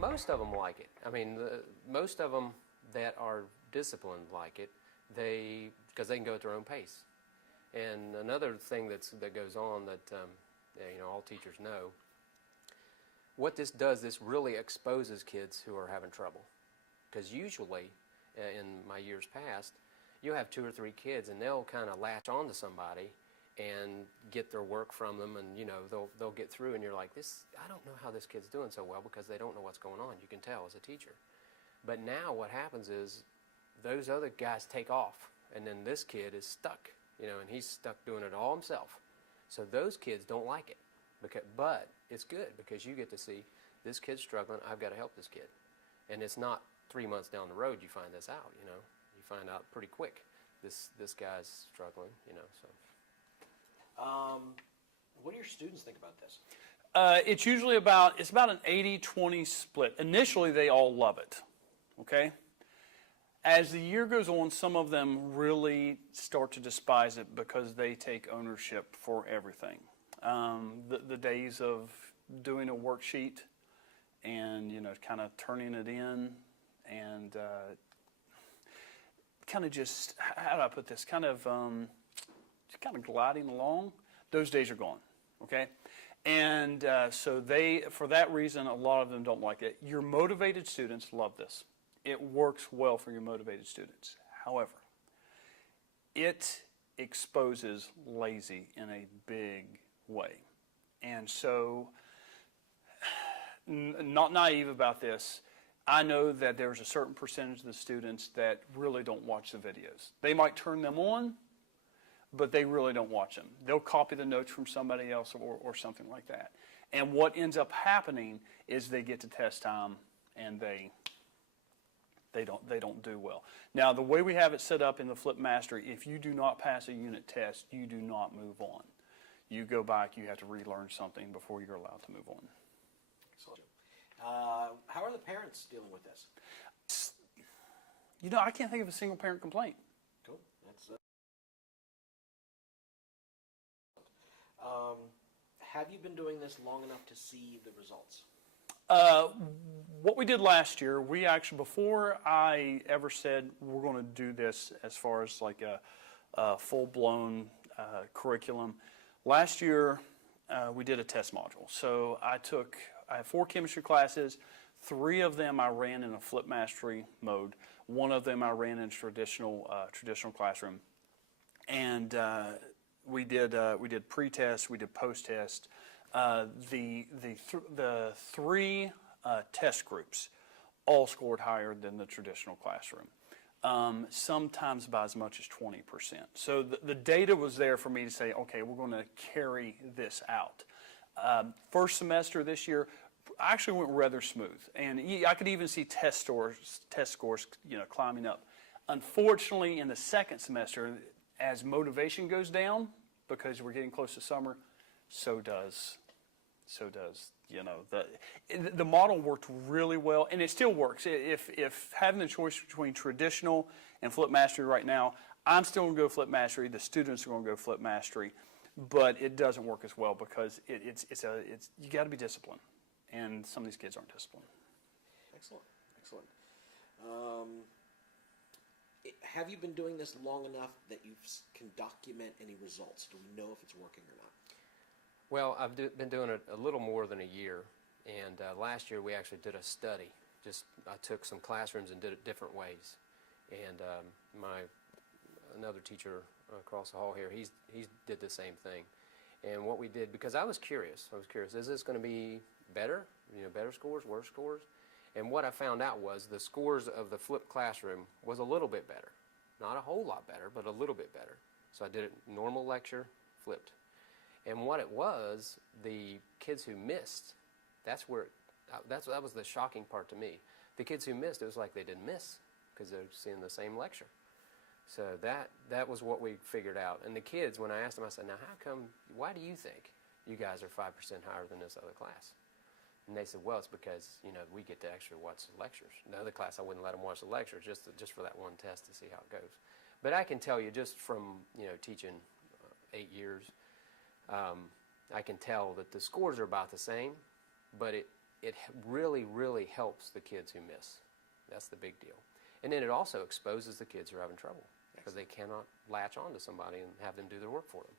Most of them like it. I mean, most of them that are disciplined like it, because they can go at their own pace. And another thing that goes on that all teachers know, what this does, this really exposes kids who are having trouble. Because usually, in my years past, you have 2 or 3 kids, and they'll kind of latch on to somebody and get their work from them, and they'll get through, and you're like, I don't know how this kid's doing so well, because they don't know what's going on. You can tell as a teacher. But now what happens is those other guys take off, and then this kid is stuck, and he's stuck doing it all himself. So those kids don't like it. But it's good, because you get to see this kid's struggling. I've got to help this kid. And it's not 3 months down the road you find this out. You find out pretty quick. This guy's struggling. So. What do your students think about this? It's usually about an 80-20 split. Initially, they all love it. Okay. As the year goes on, some of them really start to despise it because they take ownership for everything. The days of doing a worksheet and kind of turning it in and kind of just, how do I put this, kind of gliding along, those days are gone, okay? And so for that reason, a lot of them don't like it. Your motivated students love this. It works well for your motivated students. However, it exposes lazy in a big way. And so, not naive about this, I know that there's a certain percentage of the students that really don't watch the videos. They might turn them on, but they really don't watch them. They'll copy the notes from somebody else or something like that. And what ends up happening is they get to test time and they don't do well. Now, the way we have it set up in the Flip Mastery, if you do not pass a unit test, you do not move on. You go back, you have to relearn something before you're allowed to move on. Excellent. How are the parents dealing with this? I can't think of a single parent complaint. Cool. That's have you been doing this long enough to see the results? What we did last year, we actually, before I ever said we're going to do this as far as like a full-blown curriculum, last year we did a test module. So I have 4 chemistry classes. 3 of them I ran in a Flip Mastery mode. 1 of them I ran in traditional classroom. And we did pre-test, we did post-test. The 3 test groups all scored higher than the traditional classroom, sometimes by as much as 20%. So the data was there for me to say, okay, we're going to carry this out. First semester this year actually went rather smooth, and I could even see test scores climbing up. Unfortunately, in the second semester, as motivation goes down, because we're getting close to summer, so does the model worked really well, and it still works. If having the choice between traditional and Flip Mastery right now, I'm still going to go Flip Mastery. The students are going to go Flip Mastery, but it doesn't work as well because it's you got to be disciplined, and some of these kids aren't disciplined. Excellent. Have you been doing this long enough that you can document any results? Do we know if it's working or not? Well, I've been doing it a little more than a year, and last year we actually did a study. I took some classrooms and did it different ways, and another teacher across the hall here, he did the same thing. And what we did, because I was curious, is this going to be better? Better scores, worse scores? And what I found out was the scores of the flipped classroom was a little bit better. Not a whole lot better, but a little bit better. So I did it normal lecture, flipped. And what it was, the kids who missed, that was the shocking part to me. The kids who missed, it was like they didn't miss because they're seeing the same lecture. So that was what we figured out. And the kids, when I asked them, I said, now why do you think you guys are 5% higher than this other class? And they said, well, it's because, we get to actually watch the lectures. In the other class, I wouldn't let them watch the lectures just for that one test to see how it goes. But I can tell you just from, teaching 8 years, I can tell that the scores are about the same, but really, really helps the kids who miss. That's the big deal. And then it also exposes the kids who are having trouble because they cannot latch on to somebody and have them do their work for them.